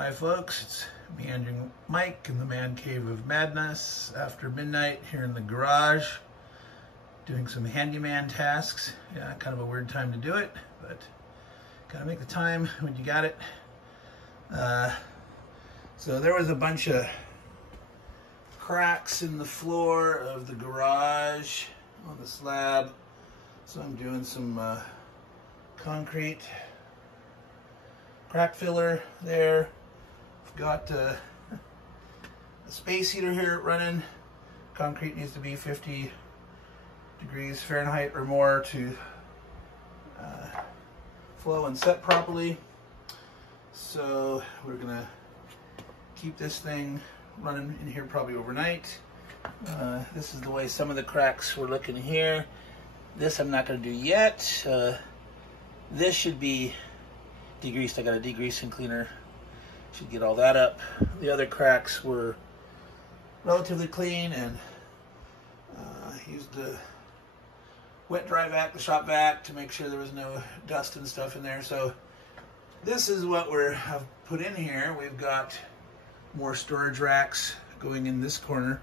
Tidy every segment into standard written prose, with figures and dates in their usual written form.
Hi folks, it's Meandering Mike in the man cave of madness after midnight here in the garage doing some handyman tasks. Yeah, kind of a weird time to do it, but gotta make the time when you got it. So there was a bunch of cracks in the floor of the garage on the slab, so I'm doing some concrete crack filler there. I've got a space heater here running. Concrete needs to be 50 degrees Fahrenheit or more to flow and set properly. So we're gonna keep this thing running in here probably overnight. This is the way some of the cracks were looking here. This I'm not gonna do yet. This should be degreased. I got a degreasing cleaner. Should get all that up. The other cracks were relatively clean, and used the wet dry vac, the shop vac, to make sure there was no dust and stuff in there. So this is what I've put in here. We've got more storage racks going in this corner.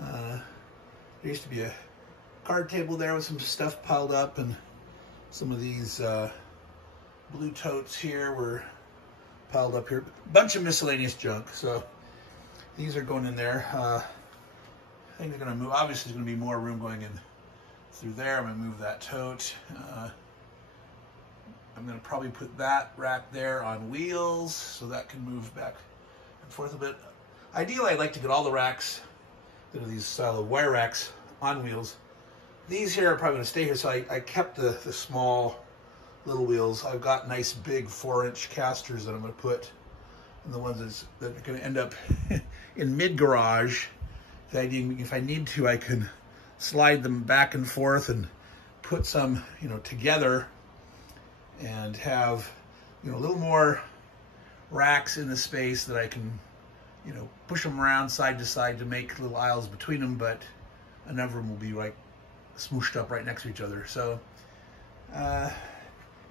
There used to be a card table there with some stuff piled up, and some of these blue totes here were piled up here. A bunch of miscellaneous junk. So these are going in there. Things are going to move. Obviously, there's going to be more room going in through there. I'm going to move that tote. I'm going to probably put that rack there on wheels so that can move back and forth a bit. Ideally, I'd like to get all the racks that are these style of wire racks on wheels. These here are probably going to stay here, so I kept the small little wheels. I've got nice big 4-inch casters that I'm going to put in the ones that are going to end up in mid-garage. If I need to, I can slide them back and forth and put some, together, and have, a little more racks in the space that I can, push them around side to side to make little aisles between them, but a number of them will be like smooshed up right next to each other. So,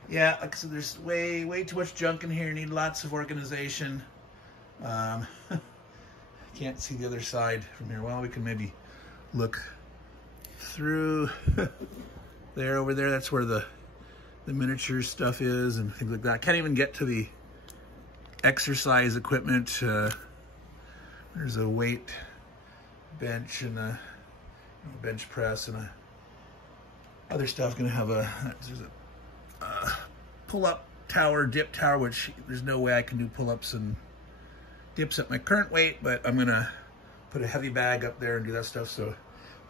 yeah, like I said, there's way too much junk in here. Need lots of organization. Can't see the other side from here. Well, we can maybe look through there, over there. That's where the miniature stuff is and things like that. I can't even get to the exercise equipment. There's a weight bench and a bench press and other stuff. Gonna have there's a pull-up tower, dip tower, which there's no way I can do pull-ups and dips at my current weight, but I'm gonna put a heavy bag up there and do that stuff. So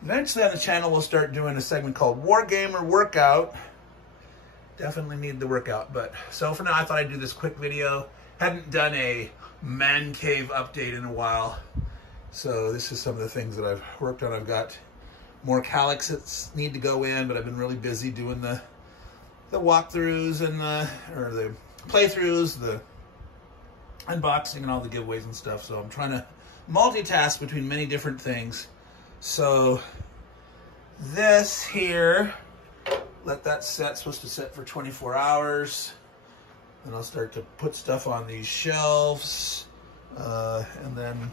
eventually on the channel, we'll start doing a segment called Wargamer Workout. Definitely need the workout, but so for now, I thought I'd do this quick video. Hadn't done a man cave update in a while, so this is some of the things that I've worked on. I've got more calyx that need to go in, but I've been really busy doing the walkthroughs and the playthroughs, the unboxing and all the giveaways and stuff. So I'm trying to multitask between many different things. So this here, let that set, supposed to set for 24 hours. Then I'll start to put stuff on these shelves. And then,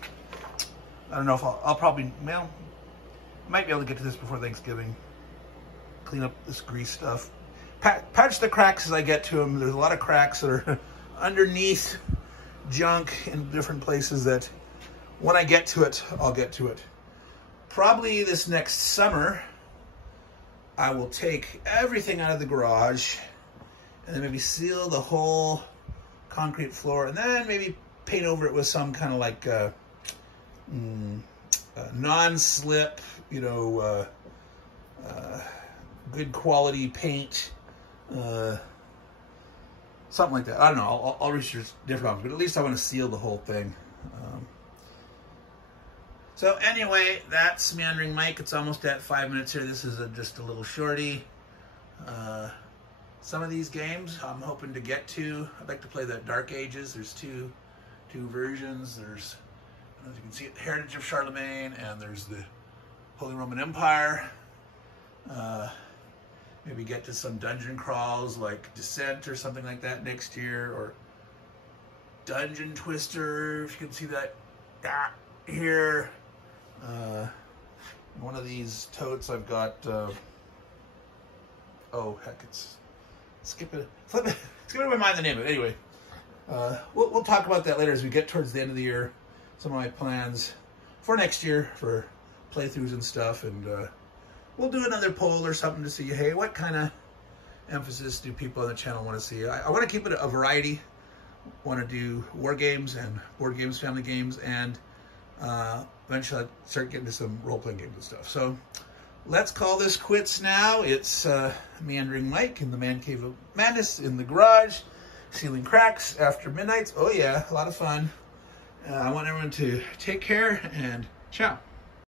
I don't know if I'll probably, well, I might be able to get to this before Thanksgiving. Clean up this grease stuff. Patch the cracks as I get to them. There's a lot of cracks that are underneath junk in different places that when I get to it, I'll get to it. Probably this next summer, I will take everything out of the garage and then maybe seal the whole concrete floor, and then maybe paint over it with some kind of like non-slip, good quality paint, something like that. I don't know. I'll research different options, but at least I want to seal the whole thing. So anyway, that's Meandering Mike. It's almost at 5 minutes here. This is just a little shorty. Some of these games I'm hoping to get to. I'd like to play the Dark Ages. There's two versions. There's, I don't know if you can see it, Heritage of Charlemagne, and there's the Holy Roman Empire. Maybe get to some dungeon crawls like Descent or something like that next year, or Dungeon Twister, if you can see that here. One of these totes I've got, oh heck, skip it in my mind the name of it. Anyway, we'll talk about that later as we get towards the end of the year. Some of my plans for next year for playthroughs and stuff, and we'll do another poll or something to see, hey, what kind of emphasis do people on the channel want to see? I want to keep it a variety. Want to do war games and board games, family games, and eventually I'll start getting to some role-playing games and stuff. So let's call this quits now. It's Meandering Mike in the Man Cave of Madness in the garage, sealing cracks after midnights. Oh yeah, a lot of fun. I want everyone to take care and ciao.